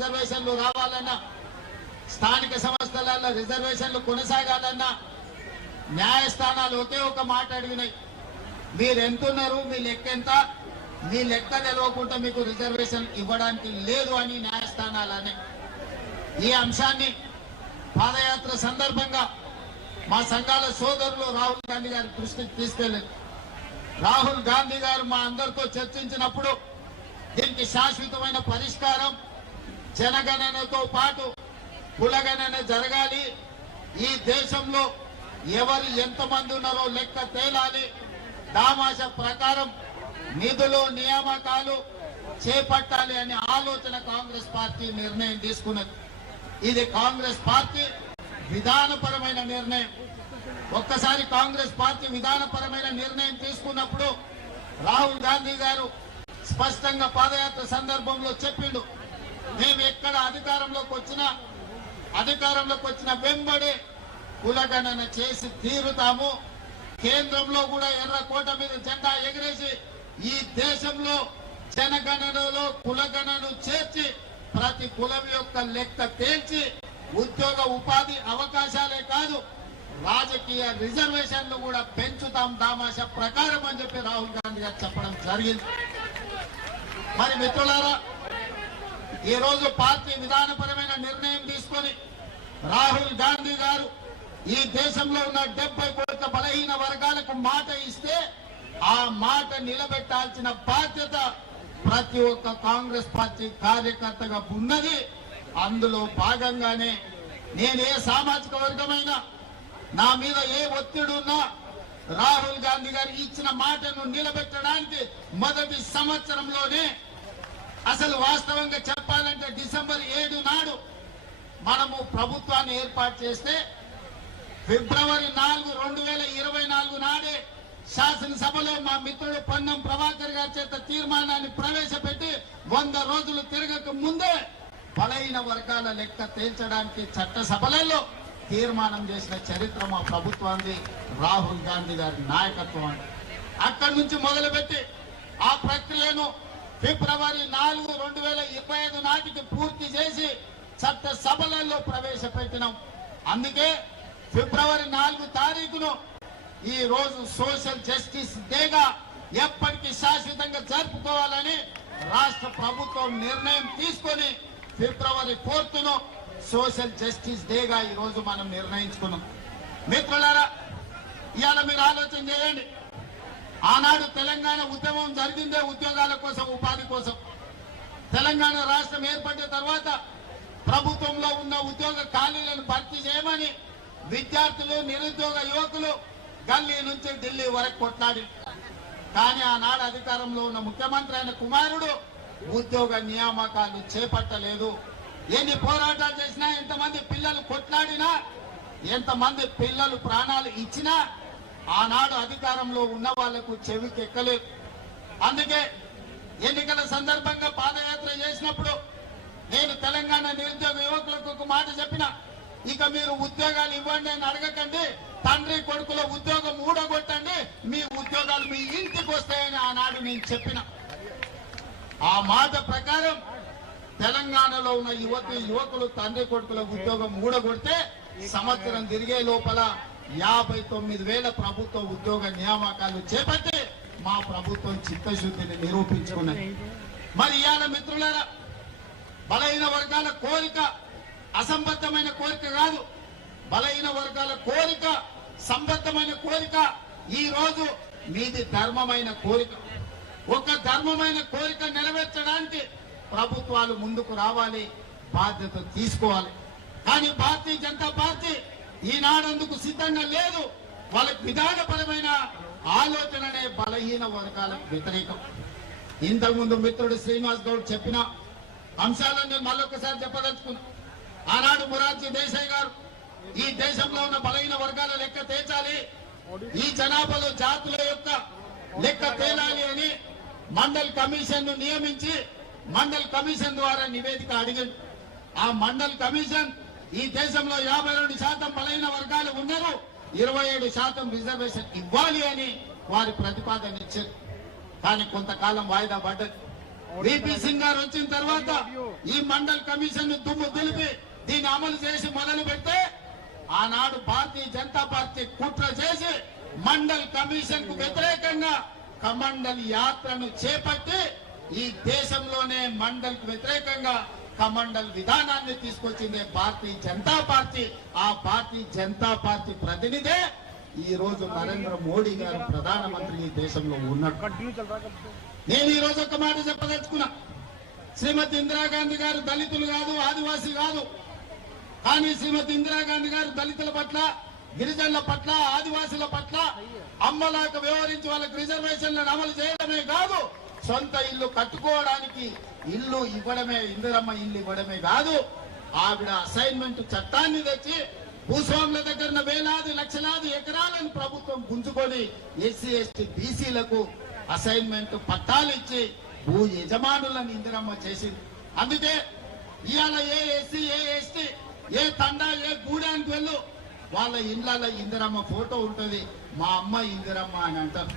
రిజర్వేషన్లు రావాలన్నా, స్థానిక సంస్థలలో రిజర్వేషన్లు కొనసాగాలన్నా న్యాయస్థానాలు ఒకే ఒక మాట అడిగినాయి, మీరు ఎంతున్నారు, మీ లెక్క ఎంత, మీ లెక్క తెలవకుండా మీకు రిజర్వేషన్ ఇవ్వడానికి లేదు అని న్యాయస్థానాలనే. ఈ అంశాన్ని పాదయాత్ర సందర్భంగా మా సంఘాల సోదరులు రాహుల్ గాంధీ గారి దృష్టికి తీసుకెళ్ళారు. రాహుల్ గాంధీ గారు మా అందరితో చర్చించినప్పుడు దీనికి శాశ్వతమైన పరిష్కారం జనగణనతో పాటు కులగణన జరగాలి, ఈ దేశంలో ఎవరు ఎంతమంది ఉన్నారో లెక్క తేలాలి, దామాష ప్రకారం నిధులు నియామకాలు చేపట్టాలి అనే ఆలోచన కాంగ్రెస్ పార్టీ నిర్ణయం తీసుకున్నది. ఇది కాంగ్రెస్ పార్టీ విధానపరమైన నిర్ణయం. ఒక్కసారి కాంగ్రెస్ పార్టీ విధానపరమైన నిర్ణయం తీసుకున్నప్పుడు రాహుల్ గాంధీ గారు స్పష్టంగా పాదయాత్ర సందర్భంలో చెప్పిండు, మేము ఎక్కడ అధికారంలోకి వచ్చిన వెంబడే కులగణన చేసి తీరుతాము, కేంద్రంలో కూడా ఎర్రకోట మీద జెండా ఎగిరేసి ఈ దేశంలో జనగణనలో కులగణను చేర్చి ప్రతి కులం యొక్క లెక్క తేల్చి ఉద్యోగ ఉపాధి అవకాశాలే కాదు రాజకీయ రిజర్వేషన్లు కూడా పెంచుతాం దామాష ప్రకారం అని చెప్పి రాహుల్ గాంధీ గారు చెప్పడం జరిగింది. మరి మిత్రులారా, ఈ రోజు పార్టీ విధానపరమైన నిర్ణయం తీసుకొని రాహుల్ గాంధీ గారు ఈ దేశంలో ఉన్న 70 కోట్ల బలహీన వర్గాలకు మాట ఇస్తే ఆ మాట నిలబెట్టాల్సిన బాధ్యత ప్రతి ఒక్క కాంగ్రెస్ పార్టీ కార్యకర్తగా ఉన్నది. అందులో భాగంగానే నేను ఏ సామాజిక వర్గమైనా నా మీద ఏ ఒత్తిడి ఉన్నా రాహుల్ గాంధీ గారు ఇచ్చిన మాటను నిలబెట్టడానికి మొదటి సంవత్సరంలోనే, అసలు వాస్తవంగా చెప్పాలంటే డిసెంబర్ 7 నాడు మనము ప్రభుత్వాన్ని ఏర్పాటు చేస్తే ఫిబ్రవరి 4, 2024 నాడే శాసనసభలో మా మిత్రుడు పొన్నం ప్రభాకర్ గారి చేత తీర్మానాన్ని ప్రవేశపెట్టి 100 రోజులు తిరగక ముందే బలహీన వర్గాల లెక్క తేల్చడానికి చట్టసభలలో తీర్మానం చేసిన చరిత్ర మా ప్రభుత్వాన్ని, రాహుల్ గాంధీ గారి నాయకత్వం. అక్కడి నుంచి మొదలుపెట్టి ఆ ప్రక్రియను ఫిబ్రవరి 4, 2025 నాటికి పూర్తి చేసి చట్టసభలలో ప్రవేశపెట్టినాం. అందుకే ఫిబ్రవరి 4 తారీఖును ఈ రోజు సోషల్ జస్టిస్ డేగా ఎప్పటికీ శాశ్వతంగా జరుపుకోవాలని రాష్ట్ర ప్రభుత్వం నిర్ణయం తీసుకొని ఫిబ్రవరి 4ను సోషల్ జస్టిస్ డేగా ఈ రోజు మనం నిర్ణయించుకున్నాం. మిత్రులారా, ఇవాళ మీరు ఆలోచన చేయండి, ఆనాడు తెలంగాణ ఉద్యమం జరిగిందే ఉద్యోగాల కోసం, ఉపాధి కోసం. తెలంగాణ రాష్ట్రం ఏర్పడిన తర్వాత ప్రభుత్వంలో ఉన్న ఉద్యోగ ఖాళీలను భర్తీ చేయమని విద్యార్థులు, నిరుద్యోగ యువకులు గల్లీ నుంచి ఢిల్లీ వరకు కొట్లాడి, కానీ ఆనాడు అధికారంలో ఉన్న ముఖ్యమంత్రి అయిన కుమారుడు ఉద్యోగ నియామకాలు చేపట్టలేదు. ఎన్ని పోరాటాలు చేసినా, ఎంతమంది పిల్లలు కొట్లాడినా, ఎంతమంది పిల్లలు ప్రాణాలు ఇచ్చినా ఆనాడు అధికారంలో ఉన్న వాళ్లకు చెవికెక్కలేదు. అందుకే ఎన్నికల సందర్భంగా పాదయాత్ర చేసినప్పుడు నేను తెలంగాణ నిరుద్యోగ యువకులకు ఒక మాట చెప్పిన, ఇక మీరు ఉద్యోగాలు ఇవ్వండి అని అడగకండి, తండ్రి కొడుకుల ఉద్యోగం ఊడగొట్టండి, మీ ఉద్యోగాలు మీ ఇంటికి వస్తాయని ఆనాడు నేను చెప్పిన. ఆ మాట ప్రకారం తెలంగాణలో ఉన్న యువకులు తండ్రి కొడుకుల ఉద్యోగం ఊడగొడితే సంవత్సరం తిరిగే లోపల 59,000 ప్రభుత్వ ఉద్యోగ నియామకాలు చేపట్టి మా ప్రభుత్వం చిత్తశుద్ధిని నిరూపించుకున్నది. మరి ఇవాళ మిత్రులారా, బలహీన వర్గాల కోరిక అసంబద్ధమైన కోరిక కాదు, బలహీన వర్గాల కోరిక సంబద్ధమైన కోరిక. ఈ రోజు మీది ధర్మమైన కోరిక. ఒక ధర్మమైన కోరిక నెరవేర్చడానికి ప్రభుత్వాలు ముందుకు రావాలి, బాధ్యత తీసుకోవాలి. కానీ భారతీయ జనతా పార్టీ ఈనాడందుకు సిద్ధంగా లేదు. వాళ్ళకి విధానపరమైన ఆలోచననే బలహీన వర్గాలకు వ్యతిరేకం. ఇంతకుముందు మిత్రుడు శ్రీనివాస్ గౌడ్ చెప్పిన అంశాలన్నీ మళ్ళొకసారి చెప్పదలుచుకున్నా. ఆనాడు మొరార్జీ దేశాయ్ గారు ఈ దేశంలో ఉన్న బలహీన వర్గాల లెక్క తేల్చాలి, ఈ జనాభాలో జాతుల యొక్క లెక్క తేలాలి అని మండల్ కమిషన్ ను నియమించి మండల్ కమిషన్ ద్వారా నివేదిక అడిగాడు. ఆ మండల్ కమిషన్ ఈ దేశంలో 52% బలహీన వర్గాలు ఉన్నారు, 27% రిజర్వేషన్ ఇవ్వాలి అని వారి ప్రతిపాదన ఇచ్చారు. కానీ కొంతకాలం వాయిదా పడ్డది. విపి సింగ్ గారు వచ్చిన తర్వాత ఈ మండల్ కమిషన్ దుమ్ము దులిపి దీన్ని అమలు చేసి మొదలు పెడితే ఆనాడు భారతీయ జనతా పార్టీ కుట్ర చేసి మండల్ కమిషన్ కు వ్యతిరేకంగా కమండల్ యాత్రను చేపట్టి ఈ దేశంలోనే మండల్ కు వ్యతిరేకంగా కమండల్ విధానాన్ని తీసుకొచ్చింది భారతీయ జనతా పార్టీ. ఆ భారతీయ జనతా పార్టీ ప్రతినిధే ఈ రోజు నరేంద్ర మోడీ గారు ప్రధానమంత్రి ఈ దేశంలో ఉన్నాడు. నేను ఈ రోజు ఒక మాట చెప్పదలుచుకున్నా. శ్రీమతి ఇందిరాగాంధీ గారు దళితులు కాదు, ఆదివాసీ కాదు. కానీ శ్రీమతి ఇందిరాగాంధీ గారు దళితుల పట్ల, గిరిజనుల పట్ల, ఆదివాసుల పట్ల అమ్మలాగా వ్యవహరించి వాళ్ళకి రిజర్వేషన్లను అమలు చేయడమే కాదు, సొంత ఇల్లు కట్టుకోవడానికి ఇల్లు ఇవ్వడమే, ఇందిరమ్మ ఇల్లు ఇవ్వడమే కాదు, ఆవిడ అసైన్మెంట్ చట్టాన్ని తెచ్చి భూస్వాముల దగ్గర వేలాది లక్షలాది ఎకరాలను ప్రభుత్వం గుంజుకొని ఎస్సీ ఎస్టీ బీసీలకు అసైన్మెంట్ పట్టాలు ఇచ్చి భూ యజమానులను ఇందిరమ్మ చేసింది. అందుకే ఇవాళ ఏ ఎస్సీ, ఏ ఎస్టీ, ఏ తండా, ఏ గూడానికి వెళ్ళు వాళ్ళ ఇండ్ల ఇందిరమ్మ ఫోటో ఉంటుంది. మా అమ్మ ఇందిరమ్మ అని అంటారు.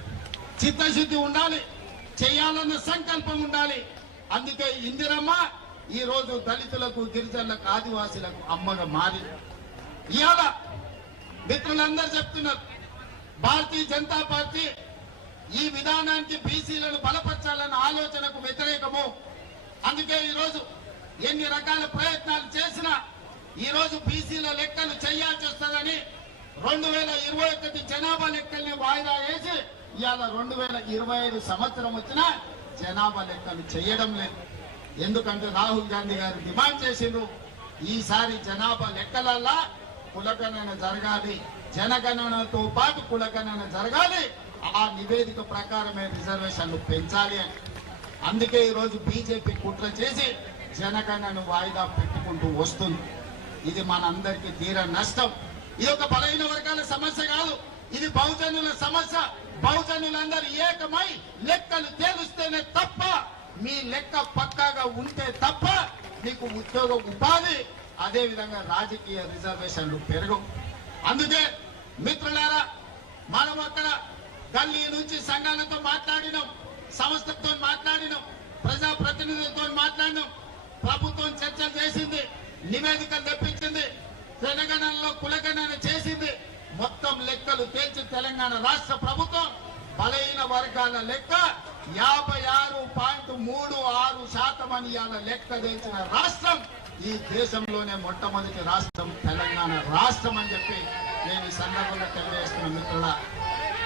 చిత్తశుద్ధి ఉండాలి, చేయాలన్న సంకల్పం ఉండాలి. అందుకే ఇందిరమ్మ ఈ రోజు దళితులకు, గిరిజనులకు, ఆదివాసీలకు అమ్మగా మారి ఇవాళ మిత్రులందరూ చెప్తున్నారు భారతీయ జనతా పార్టీ ఈ విధానానికి బీసీలను బలపరచాలన్న ఆలోచనకు వ్యతిరేకము. అందుకే ఈరోజు ఎన్ని రకాల ప్రయత్నాలు చేసినా ఈ రోజు బీసీల లెక్కలు చేయాల్సి వస్తుందని 2021 జనాభా లెక్కల్ని వాయిదా వేసి ఇవాళ 2025 సంవత్సరం వచ్చినా జనాభా లెక్కలు చేయడం లేదు. ఎందుకంటే రాహుల్ గాంధీ గారు డిమాండ్ చేసిండ్రు, ఈసారి జనాభా లెక్కలల్లా కులగణన జరగాలి, జనగణనతో పాటు కులగణన జరగాలి, ఆ నివేదిక ప్రకారమే రిజర్వేషన్లు పెంచాలి అని. అందుకే ఈరోజు బీజేపీ కుట్ర చేసి జనగణన వాయిదా పెట్టుకుంటూ వస్తుంది. ఇది మనందరికీ తీర నష్టం. ఇది ఒక బలహీన వర్గాల సమస్య కాదు, ఇది బహుజనుల సమస్య. బహుజనులందరూ ఏకమై లెక్కలు తేలుస్తేనే తప్ప, మీ లెక్క పక్కాగా ఉంటే తప్ప మీకు ఉద్యోగ ఉపాధి, అదే విధంగా రాజకీయ రిజర్వేషన్లు పెరగవు. అందుకే మిత్రులారా, మనం అక్కడ గల్లీ నుంచి సంఘాలతో మాట్లాడినాం, సంస్థలతో మాట్లాడినాం, ప్రజా ప్రతినిధులతో మాట్లాడినాం. ప్రభుత్వం చర్చలు చేసింది, నివేదికలు తెప్పించింది, తెలంగాణలో కులగణన చేసింది. మొత్తం లెక్కలు తేల్చి తెలంగాణ రాష్ట్ర ప్రభుత్వం బలహీన వర్గాల లెక్క 56.36% అని ఇవాళ లెక్క తెచ్చిన రాష్ట్రం ఈ దేశంలోనే మొట్టమొదటి రాష్ట్రం తెలంగాణ రాష్ట్రం అని చెప్పి నేను ఈ సందర్భంగా తెలియజేస్తున్న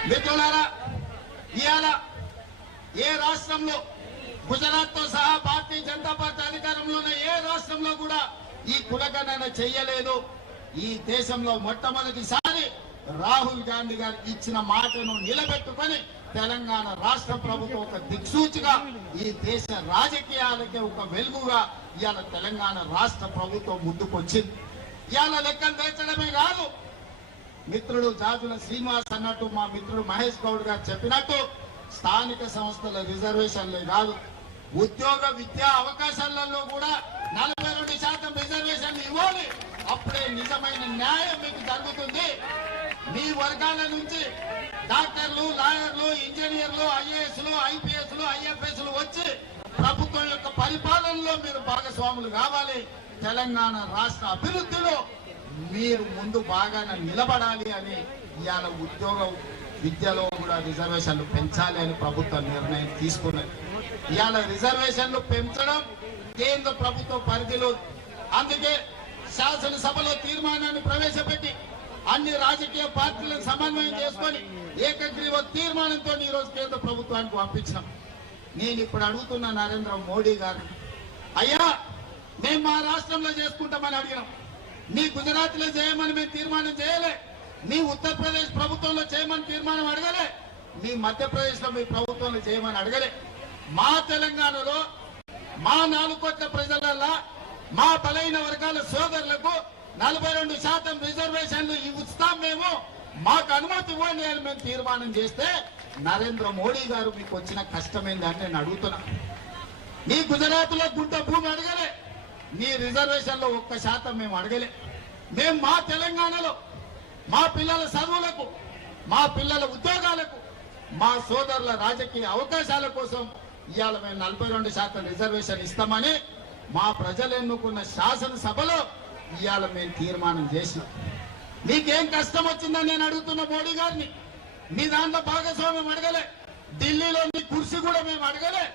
మిత్రులారా, ఇవాళ ఏ రాష్ట్రంలో, గుజరాత్ తో సహా భారతీయ జనతా పార్టీ అధికారంలో ఉన్న ఏ రాష్ట్రంలో కూడా ఈ కులగణన చెయ్యలేదు. ఈ దేశంలో మొట్టమొదటిసారి రాహుల్ గాంధీ గారు ఇచ్చిన మాటను నిలబెట్టుకొని తెలంగాణ రాష్ట్ర ప్రభుత్వం ఒక దిక్సూచిగా ఈ దేశ రాజకీయాలకే ఒక వెలుగుగా ఇవాళ తెలంగాణ రాష్ట్ర ప్రభుత్వం ముందుకొచ్చింది. ఇవాళ లెక్కలు తెచ్చడమే కాదు, మిత్రుడు జాజుల శ్రీనివాస్ అన్నట్టు, మా మిత్రుడు మహేష్ గౌడ్ గారు చెప్పినట్టు స్థానిక సంస్థల రిజర్వేషన్లే కాదు, ఉద్యోగ విద్యా అవకాశాలలో కూడా 42% రిజర్వేషన్లు ఇవ్వాలి. అప్పుడే నిజమైన న్యాయం మీకు జరుగుతుంది. మీ వర్గాల నుంచి డాక్టర్లు, లాయర్లు, ఇంజనీర్లు, ఐఏఎస్లు, ఐపీఎస్లు, ఐఎఫ్ఎస్లు వచ్చి ప్రభుత్వం యొక్క పరిపాలనలో మీరు భాగస్వాములు కావాలి. తెలంగాణ రాష్ట్ర అభివృద్ధిలో మీరు ముందు బాగా నిలబడాలి అని ఇవాళ ఉద్యోగ విద్యలో కూడా రిజర్వేషన్లు పెంచాలి అని ప్రభుత్వం నిర్ణయం తీసుకున్నది. ఇవాళ రిజర్వేషన్లు పెంచడం కేంద్ర ప్రభుత్వ పరిధిలో. అందుకే శాసనసభలో తీర్మానాన్ని ప్రవేశపెట్టి అన్ని రాజకీయ పార్టీలను సమన్వయం చేసుకొని ఏకగ్రీవ తీర్మానంతో ఈ రోజు కేంద్ర ప్రభుత్వానికి పంపించాం. నేను ఇప్పుడు అడుగుతున్న నరేంద్ర మోడీ గారు, అయ్యా మేము మా రాష్ట్రంలో చేసుకుంటామని అడిగినాం, మీ గుజరాత్ లో చేయమని మేము తీర్మానం చేయలే, మీ ఉత్తరప్రదేశ్ ప్రభుత్వంలో చేయమని తీర్మానం అడగలే, మీ మధ్యప్రదేశ్ లో మీ ప్రభుత్వంలో చేయమని అడగలే. మా తెలంగాణలో మా 4 కోట్ల ప్రజలల్లా మా బలైన వర్గాల సోదరులకు 42% రిజర్వేషన్లు ఇస్తాం, మేము మాకు అనుమతి ఇవ్వండి అని మేము తీర్మానం చేస్తే నరేంద్ర మోడీ గారు మీకు వచ్చిన కష్టమైందని నేను అడుగుతున్నా. నీ గుజరాత్ లో గుంట భూమి అడగలే, నీ రిజర్వేషన్లో 1% మేము అడగలే. మేము మా తెలంగాణలో మా పిల్లల చదువులకు, మా పిల్లల ఉద్యోగాలకు, మా సోదరుల రాజకీయ అవకాశాల కోసం ఇవాళ మేము 42% రిజర్వేషన్ ఇస్తామని మా ప్రజలు ఎన్నుకున్న శాసనసభలో ఇవాళ మేము తీర్మానం చేసి, మీకేం కష్టం వచ్చిందని నేను అడుగుతున్న మోడీ గారిని. మీ దాంట్లో భాగస్వామ్యం అడగలే, ఢిల్లీలో మీ కుర్చీ కూడా మేము అడగలే,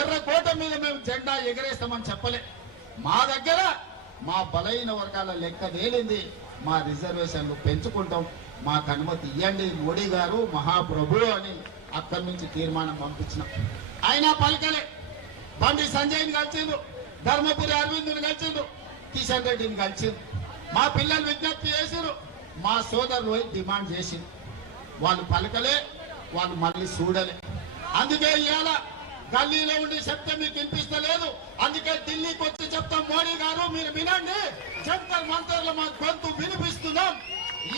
ఎర్రకోట మీద మేము జెండా ఎగరేస్తామని చెప్పలే. మా దగ్గర మా బలైన వర్గాల లెక్క తేలింది, మా రిజర్వేషన్లు పెంచుకుంటాం, మాకు అనుమతి ఇవ్వండి మోడీ గారు మహాప్రభు అని అక్కడి నుంచి తీర్మానం పంపించిన. అయినా పలకలే. బండి సంజయ్ని కలిసిండు, ధర్మపురి అరవింద్ని కలిసిండు, కిషన్ రెడ్డిని కలిసిండు. మా పిల్లలు విజ్ఞప్తి చేసిరు, మా సోదరులు డిమాండ్ చేసిండు. వాళ్ళు పలకలే, వాళ్ళు మళ్ళీ చూడలే. అందుకే ఇవాళ గల్లీలో ఉండి చెప్తే మీకు వినిపిస్తలేదు. అందుకే ఢిల్లీకి వచ్చి చెప్తాం, మోడీ గారు మీరు వినండి, జంతర్ మంతర్లో మా గొంతు వినిపిస్తున్నాం.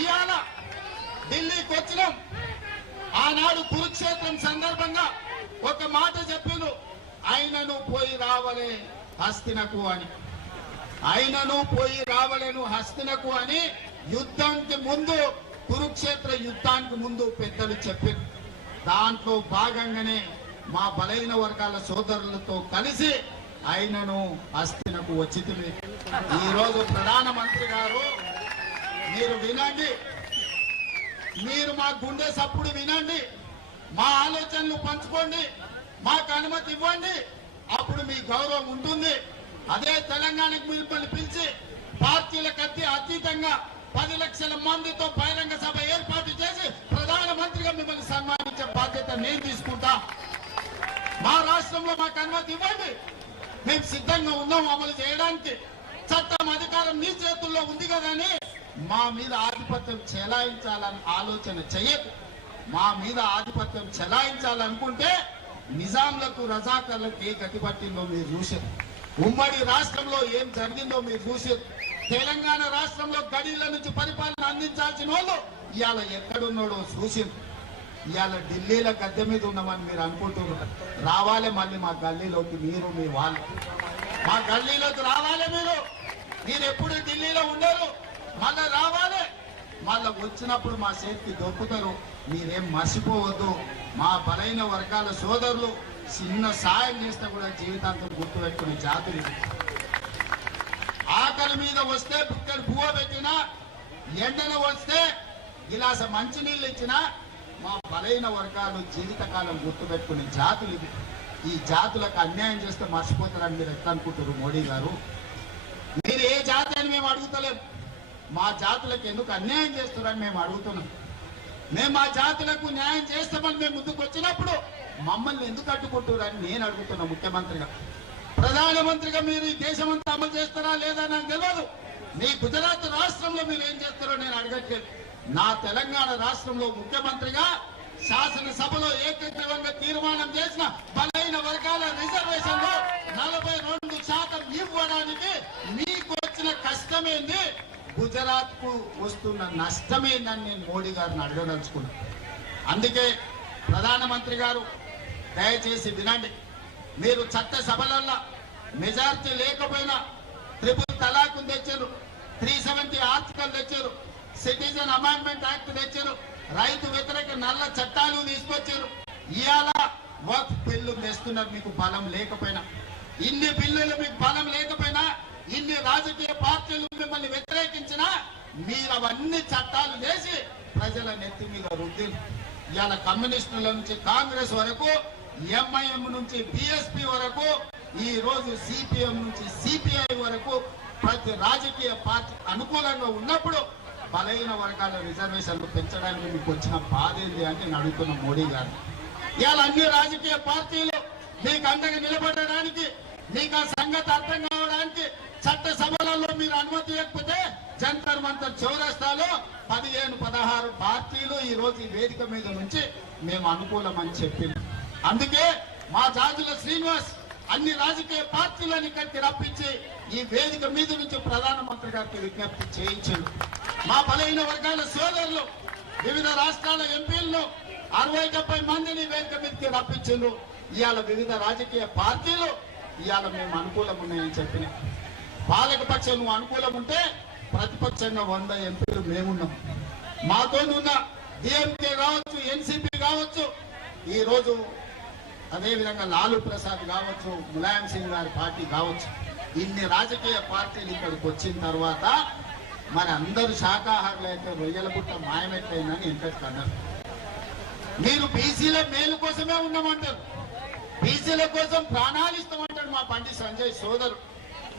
ఇవాళ ఢిల్లీకి వచ్చినాం. ఆనాడు కురుక్షేత్రం సందర్భంగా ఒక మాట చెప్పిండు, ఆయనను పోయి రావలే హస్తినకు అని. ఆయనను పోయి రావలేను హస్తినకు అని యుద్ధానికి ముందు, కురుక్షేత్ర యుద్ధానికి ముందు పెద్దలు చెప్పారు. దాంట్లో భాగంగానే మా బలైన వర్గాల సోదరులతో కలిసి ఆయనను హస్తినకు వచ్చింది. ఈరోజు ప్రధానమంత్రి గారు మీరు వినండి, మీరు మా గుండె సప్పుడు వినండి, మా ఆలోచనలు పంచుకోండి, మాకు అనుమతి ఇవ్వండి, అప్పుడు మీ గౌరవం ఉంటుంది. అదే తెలంగాణకు మిమ్మల్ని పిలిచి పార్టీలకు అతీతంగా 10 లక్షల మందితో బహిరంగ సభ ఏర్పాటు చేసి ప్రధానమంత్రిగా మిమ్మల్ని సన్మానించే బాధ్యత నేను తీసుకుంటా. మా రాష్ట్రంలో మాకు అనుమతి ఇవ్వండి, మేము సిద్ధంగా ఉన్నాం అమలు చేయడానికి. చట్టం అధికారం మీ చేతుల్లో ఉంది కదని మా మీద ఆధిపత్యం చెలాయించాలని ఆలోచన చేయదు. మా మీద ఆధిపత్యం చెలాయించాలనుకుంటే నిజాంలకు రజాకర్లకు ఏ గతి పట్టిందో మీరు చూసారు. ఉమ్మడి రాష్ట్రంలో ఏం జరిగిందో మీరు చూసారు. తెలంగాణ రాష్ట్రంలో గడీల నుంచి పరిపాలన అందించాల్సిన వాళ్ళు ఇవాళ ఎక్కడున్నాడో చూసారు. ఇవాళ ఢిల్లీలో గద్దె మీద ఉన్నామని మీరు అనుకుంటున్నారు. రావాలి మళ్ళీ మా గల్లీలోకి, మీరు మీ వాళ్ళు మా గల్లీలోకి రావాలి. మీరు ఎప్పుడు ఢిల్లీలో ఉండరు, మళ్ళీ రావాలి. మళ్ళీ వచ్చినప్పుడు మా చేతికి దొక్కుతారు. మీరేం మర్చిపోవద్దు. మా బలైన వర్గాల సోదరులు చిన్న సాయం చేస్తే కూడా జీవితాంతం గుర్తుపెట్టుకునే జాతులు. ఆకలి మీద వస్తే ఇక్కడ పువ్వ పెట్టినా, ఎండను వస్తే గిలాస మంచినీళ్ళు ఇచ్చినా మా బలైన వర్గాలు జీవితకాలం గుర్తుపెట్టుకునే జాతులు ఇది. ఈ జాతులకు అన్యాయం చేస్తే మర్చిపోతారని మీరు ఎట్లా అనుకుంటారు మోడీ గారు? మీరు ఏ జాతి అని మేము అడుగుతలేము, మా జాతులకు ఎందుకు అన్యాయం చేస్తారని మేము అడుగుతున్నాం. మేము మా జాతులకు న్యాయం చేస్తామని మేము ముందుకు వచ్చినప్పుడు మమ్మల్ని ఎందుకు అడ్డుకుంటారని నేను అడుగుతున్నా. ముఖ్యమంత్రిగా, ప్రధానమంత్రిగా మీరు ఈ దేశమంతా అమలు చేస్తారా లేదా నాకు తెలియదు. మీ గుజరాత్ రాష్ట్రంలో మీరు ఏం చేస్తారో నేను అడగట్లేదు. నా తెలంగాణ రాష్ట్రంలో ముఖ్యమంత్రిగా శాసనసభలో ఏకగ్రీవంగా తీర్మానం చేసిన బలైన వర్గాల రిజర్వేషన్ లో 42% ఇవ్వడానికి మీకు వచ్చిన కష్టమేంది, గుజరాత్ కు వస్తున్న నష్టమేందని నేను మోడీ గారిని అడగదలుచుకున్నాను. అందుకే ప్రధానమంత్రి గారు దయచేసి వినండి. మీరు చట్టసభలల్లో మెజార్టీ లేకపోయినా ట్రిపుల్ తలాక్ తెచ్చారు, 370 ఆర్టికల్ తెచ్చారు, సిటిజన్ అమెండ్మెంట్ యాక్ట్ తెచ్చారు, రైతు వ్యతిరేక నల్ల చట్టాలు తీసుకొచ్చారు. ఇవాళ వక్ఫ్ బిల్లు తెస్తున్నారు. మీకు బలం లేకపోయినా, ఇన్ని బిల్లులు మీకు బలం లేకపోయినా, ఇన్ని రాజకీయ పార్టీలు మిమ్మల్ని వ్యతిరేకించినా మీరు అవన్నీ చట్టాలు చేసి ప్రజల నెత్తి మీద రుద్ది ఇవాళ కమ్యూనిస్టుల నుంచి కాంగ్రెస్ వరకు, ఎంఐఎం నుంచి బిఎస్పీ వరకు, ఈ రోజు సిపిఎం నుంచి సిపిఐ వరకు ప్రతి రాజకీయ పార్టీ అనుకూలంగా ఉన్నప్పుడు బలైన వర్గాల రిజర్వేషన్లు పెంచడానికి మీకు వచ్చిన బాధ ఏంటి అంటే నేను అడుగుతున్న మోడీ గారు. ఇవాళ అన్ని రాజకీయ పార్టీలు మీకు అండగా నిలబడడానికి, మీకు ఆ సంగతి అర్థం కావడానికి చట్టసభలలో మీరు అనుమతి ఇవ్వకపోతే జంతర్ మంతర్ చౌరస్తాలో 15-16 పార్టీలు ఈ రోజు ఈ వేదిక మీద నుంచి మేము అనుకూలమని చెప్పింది. అందుకే మా జాతుల శ్రీనివాస్ అన్ని రాజకీయ పార్టీలను ఇక్కడికి రప్పించి ఈ వేదిక మీద నుంచి ప్రధానమంత్రి గారికి విజ్ఞప్తి చేయించారు. మా బలైన వర్గాల సోదరులు వివిధ రాష్ట్రాల ఎంపీలను 60-70 మందిని వేదిక మీదకి రప్పించారు. ఇవాళ వివిధ రాజకీయ పార్టీలు ఇవాళ మేము అనుకూలం ఉన్నాయని చెప్పిన పాలక పక్షం నువ్వు అనుకూలం ఉంటే ప్రతిపక్షంగా 100 ఎంపీలు మేమున్నాం. మాతో ఉన్న డిఎంకే కావచ్చు, ఎన్సీపీ కావచ్చు, ఈ రోజు అదేవిధంగా లాలూ ప్రసాద్ కావచ్చు, ములాయం సింగ్ గారి పార్టీ కావచ్చు, ఇన్ని రాజకీయ పార్టీలు ఇక్కడికి వచ్చిన తర్వాత మరి అందరూ శాఖాహారులు అయితే రొయ్యల పుట్ట మాయమైపోయిందని ఇంతకు అన్నారు. మీరు బీసీల మేలు కోసమే ఉన్నామంటారు, బీసీల కోసం ప్రాణాలు ఇస్తామంటాడు మా బండి సంజయ్ సోదరు.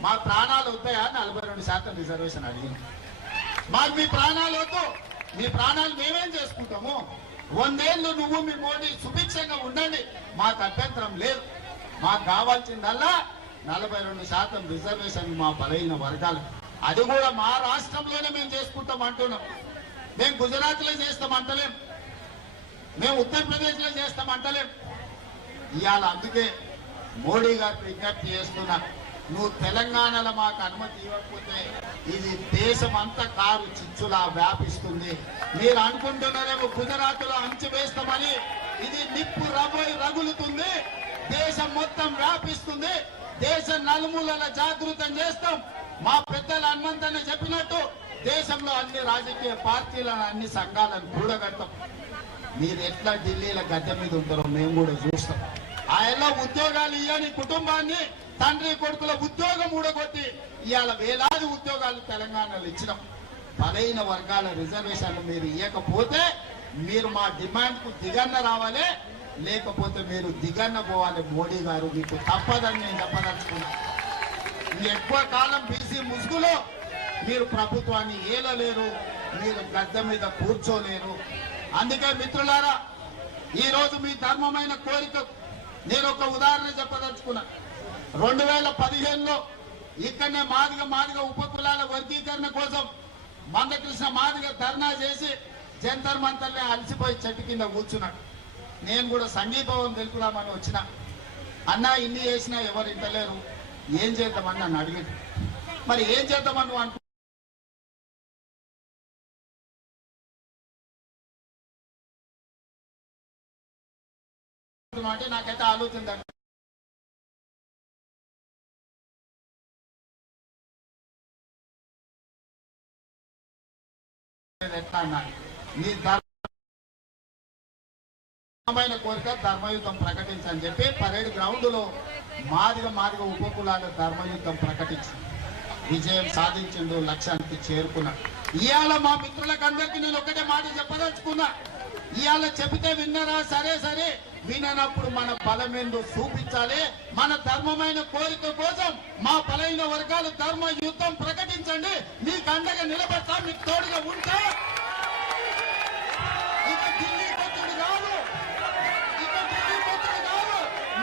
మా ప్రాణాలు వద్దాయా? 42% రిజర్వేషన్ అడిగింది. మాకు మీ ప్రాణాలు వద్దు, మీ ప్రాణాలు మేమేం చేసుకుంటాము? 100 ఏళ్ళు నువ్వు మీ మోడీ సుభిక్షంగా ఉండండి, మాకు అభ్యంతరం లేదు. మాకు కావాల్సిందల్లా 42% రిజర్వేషన్ మా బలైన వర్గాలు. అది కూడా మా రాష్ట్రంలోనే మేము చేసుకుంటాం అంటున్నాం. మేము గుజరాత్ లో చేస్తామంటలేం, మేము ఉత్తరప్రదేశ్ లో చేస్తామంటలేం. ఇవాళ అందుకే మోడీ గారికి విజ్ఞప్తి చేస్తున్నా, నువ్వు తెలంగాణలో మాకు అనుమతి ఇవ్వకపోతే ఇది దేశం అంతా కారు చిచ్చులా వ్యాపిస్తుంది. మీరు అనుకుంటున్నారేమో గుజరాత్ లో అంచు వేస్తామని, ఇది నిప్పు రగులుతుంది, దేశం మొత్తం వ్యాపిస్తుంది, దేశ నలుమూలల జాగృతం చేస్తాం. మా పెద్దలు హనుమంతన్న చెప్పినట్టు దేశంలో అన్ని రాజకీయ పార్టీలను, అన్ని సంఘాలను కూడగడతాం. మీరు ఎట్లా ఢిల్లీలో గద్దె మీద ఉంటారో మేము కూడా చూస్తాం. ఆయనలో ఉద్యోగాలు ఇవ్వని కుటుంబాన్ని తండ్రి కొడుకుల ఉద్యోగం ఊడగొట్టి ఇవాళ వేలాది ఉద్యోగాలు తెలంగాణలో ఇచ్చినాం. బలైన వర్గాల రిజర్వేషన్లు మీరు ఇవ్వకపోతే మీరు మా డిమాండ్ కు దిగన్న రావాలి, లేకపోతే మీరు దిగన్న పోవాలి. మోడీ గారు మీకు తప్పదని నేను చెప్పదలుచుకున్నా. ఎక్కువ కాలం బీసీ ముసుగులో మీరు ప్రభుత్వాన్ని ఏలలేరు, మీరు గద్దె మీద కూర్చోలేరు. అందుకే మిత్రులారా, ఈ రోజు మీ ధర్మమైన కోరిక నేను ఒక ఉదాహరణ చెప్పదలుచుకున్నా. 2015లో ఇక్కడనే మాదిగ ఉపకులాల వర్గీకరణ కోసం మందకృష్ణ మాదిగ ధర్నా చేసి జంతర్ మంతర్లే అలసిపోయి చెట్టు కింద కూర్చున్నాడు. నేను కూడా సంఘీభావం తెలుపుదామని వచ్చిన. అన్నా ఇన్ని చేసినా ఎవరు ఇంటలేరు, ఏం చేద్దామని నన్ను అడిగాడు. మరి ఏం చేద్దామని నువ్వు అనుకుంటున్నావు అంటే నాకైతే ఆలోచన ఎట్లా అన్నాను, నీ ధర్మమైన కోరిక ధర్మయుద్ధం ప్రకటించని చెప్పి పరేడ్ గ్రౌండ్ లో మాదిగ ఉపకులాల ధర్మయుద్ధం ప్రకటించి విజయం సాధించిండు, లక్ష్యానికి చేరుకున్నాడు. ఇవాళ మా మిత్రులకు అందరికీ నేను ఒకటే మాట చెప్పదలుచుకున్నా. ఇవాళ చెబితే విన్నరా? సరే విననప్పుడు మన బలమేందో చూపించాలి. మన ధర్మమైన కోరిక కోసం మా బలైన వర్గాలు ధర్మ యుద్ధం ప్రకటించండి. మీకు అండగా నిలబడతా, మీకు తోడుగా ఉంటా. ఇక ఢిల్లీ కొట్టుడు కాదు,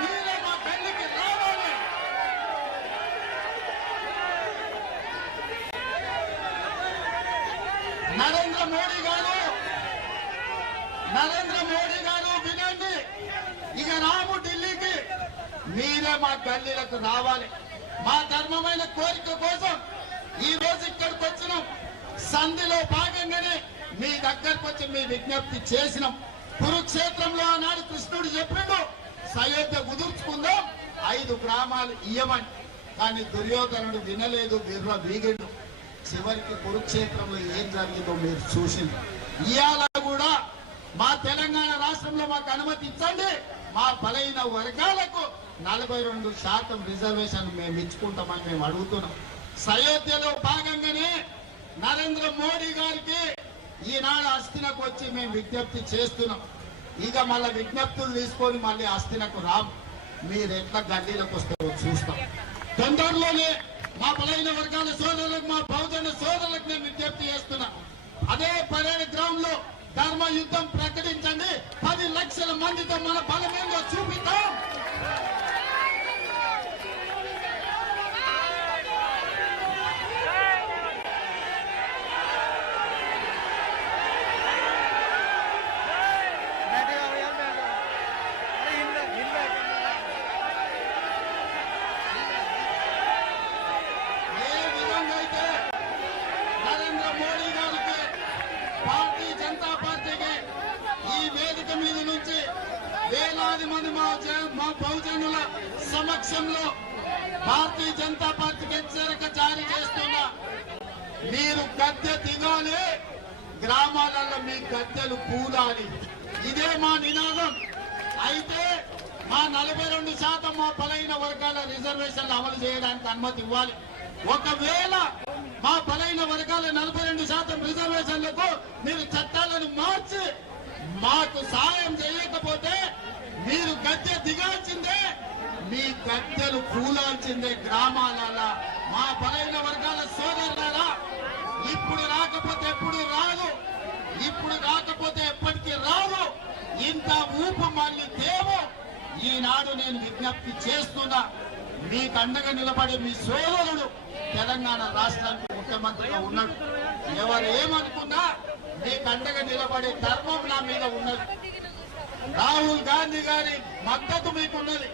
మీరే మా పెళ్లికి రావాలి. నరేంద్ర మోడీ గారు వినండి, ఇక రాము ఢిల్లీకి, మీరే మా గల్లీలకు రావాలి. మా ధర్మమైన కోరిక కోసం ఈ రోజు ఇక్కడికి వచ్చినాం. సంధిలో భాగంగానే మీ దగ్గరకు వచ్చి మీ విజ్ఞప్తి చేసినాం. కురుక్షేత్రంలో ఆనాడు కృష్ణుడు చెప్పిండు, సయోధ్య కుదుర్చుకుందాం, 5 గ్రామాలు ఇయ్యమని. కానీ దుర్యోధనుడు వినలేదు, వీగిండు. చివరికి కురుక్షేత్రంలో ఏం జరిగిందో మీరు చూసింది. ఇవాళ కూడా మా తెలంగాణ రాష్ట్రంలో మాకు అనుమతి ఇచ్చండి, మా బలైన వర్గాలకు 42% రిజర్వేషన్ మేము ఇచ్చుకుంటామని మేము అడుగుతున్నాం. సయోధ్యలో భాగంగానే నరేంద్ర మోడీ గారికి ఈనాడు అస్థినకు వచ్చి మేము విజ్ఞప్తి చేస్తున్నాం. ఇక మళ్ళీ విజ్ఞప్తులు తీసుకొని మళ్ళీ అస్థినకు రాం. మీరు ఎట్లా గల్లీలకు వస్తారో చూస్తాం. తొందరలోనే మా బలైన వర్గాల సోదరులకు, మా బహుజన సోదరులకు నేను విజ్ఞప్తి చేస్తున్నా. అదే పరేడ్ గ్రౌండ్ లో ధర్మ యుద్ధం ప్రకటించండి. 10 లక్షల మందితో మన బలమేందో చూపిద్దాం. భారతీయ జనతా పార్టీకి ఈ వేదిక మీద నుంచి వేలాది మంది మా బహుజనుల సమక్షంలో భారతీయ జనతా పార్టీకి హెచ్చరిక జారీ చేస్తున్నా. మీరు గద్దె దిగాలి, గ్రామాలలో మీ గద్దెలు కూలాలి. ఇదే మా నినాదం. అయితే మా 42% మా బలైన వర్గాల రిజర్వేషన్లు అమలు చేయడానికి అనుమతి ఇవ్వాలి. ఒకవేళ మా బలైన వర్గాల 42% రిజర్వేషన్లకు మీరు చట్టాలను మార్చి మాకు సాయం చేయకపోతే మీరు గద్దె దిగాల్సిందే, మీ గద్దెలు కూలాల్సిందే. గ్రామాల మా బలైన వర్గాల సోదరులారా, ఇప్పుడు రాకపోతే ఎప్పుడు రాదు, ఇప్పుడు రాకపోతే ఎప్పటికీ రాదు. ఇంత ఊపు మళ్ళీ తేవు. ఈనాడు నేను విజ్ఞప్తి చేస్తున్నా, మీకు అండగా నిలబడే మీ సోదరుడు తెలంగాణ రాష్ట్రానికి ముఖ్యమంత్రిగా ఉన్నాడు. ఎవరు ఏమనుకున్నా మీకు అండగా నిలబడే ధర్మం నా మీద ఉన్నది. రాహుల్ గాంధీ గారి మద్దతు మీకున్నది.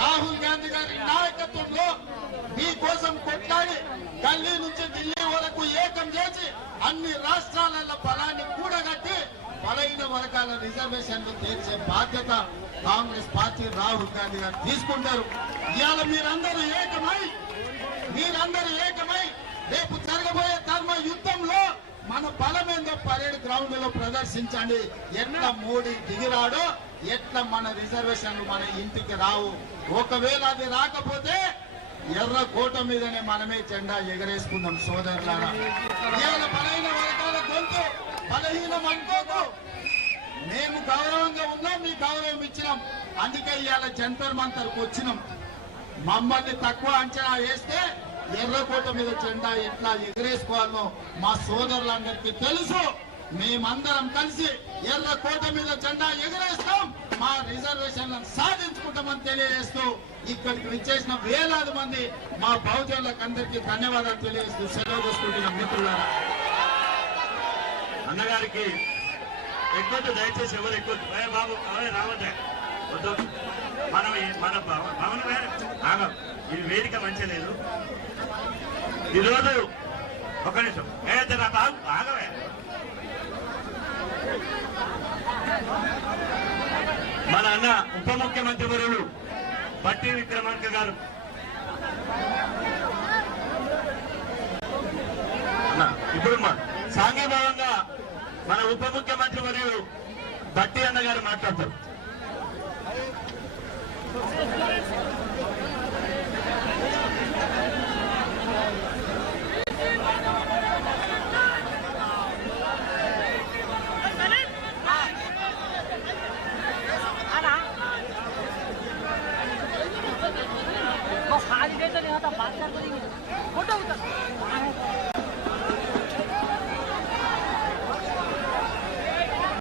రాహుల్ గాంధీ గారి నాయకత్వంలో మీకోసం కొట్లాడి ఢిల్లీ నుంచి ఢిల్లీ వరకు ఏకం చేసి అన్ని రాష్ట్రాల బలాన్ని కూడగట్టి బలైన వర్గాల రిజర్వేషన్లు తీర్చే బాధ్యత కాంగ్రెస్ పార్టీ రాహుల్ గాంధీ గారు తీసుకుంటారు. ఇవాళ మీరందరూ ఏకమై రేపు జరగబోయే ధర్మ యుద్ధంలో మన బలమేందో పరేడ్ గ్రౌండ్ లో ప్రదర్శించండి. ఎట్లా మోడీ దిగిరాడో ఎట్లా మన రిజర్వేషన్లు మన ఇంటికి రావు. ఒకవేళ అది రాకపోతే ఎర్ర కోట మీదనే మనమే జెండా ఎగరేసుకుందాం సోదరులారా. ఇవాళ బలహీన వర్గాల గొంతు బలహీనం అనుకోకు. మేము గౌరవంగా ఉన్నాం, మీ గౌరవం ఇచ్చినాం. అందుకే ఇవాళ జంతర్ మంతర్కు వచ్చినాం. మమ్మల్ని తక్కువ అంచనా వేస్తే ఎర్రకోట మీద జెండా ఎట్లా ఎగరేసుకోవాలో మా సోదరులందరికీ తెలుసు. మేమందరం కలిసి ఎర్రకోట మీద జెండా ఎగరేస్తాం, మా రిజర్వేషన్లను సాధించుకుంటామని తెలియజేస్తూ ఇక్కడికి విచ్చేసిన వేలాది మంది మా బహుజనులకు అందరికీ ధన్యవాదాలు తెలియజేస్తూ సెలవు తీసుకుంటున్న మిత్రులారా. అన్నగారికి ఎక్కువ దయచేసి ఎవరు ఎక్కువ బాబు రావద్దా వద్దు. మన భవన ఆగం ఇది వేదిక మంచి లేదు. ఈరోజు ఒక నిమిషం ఆగవే. మన అన్న ఉప ముఖ్యమంత్రి వర్యులు బట్టి విక్రమార్క గారు ఇప్పుడు సాంఘీభావంగా మన ఉప ముఖ్యమంత్రి వర్యులు బట్టి అన్న గారు మాట్లాడతారు. आज गए तो नहीं होता बात कर फोटो उतर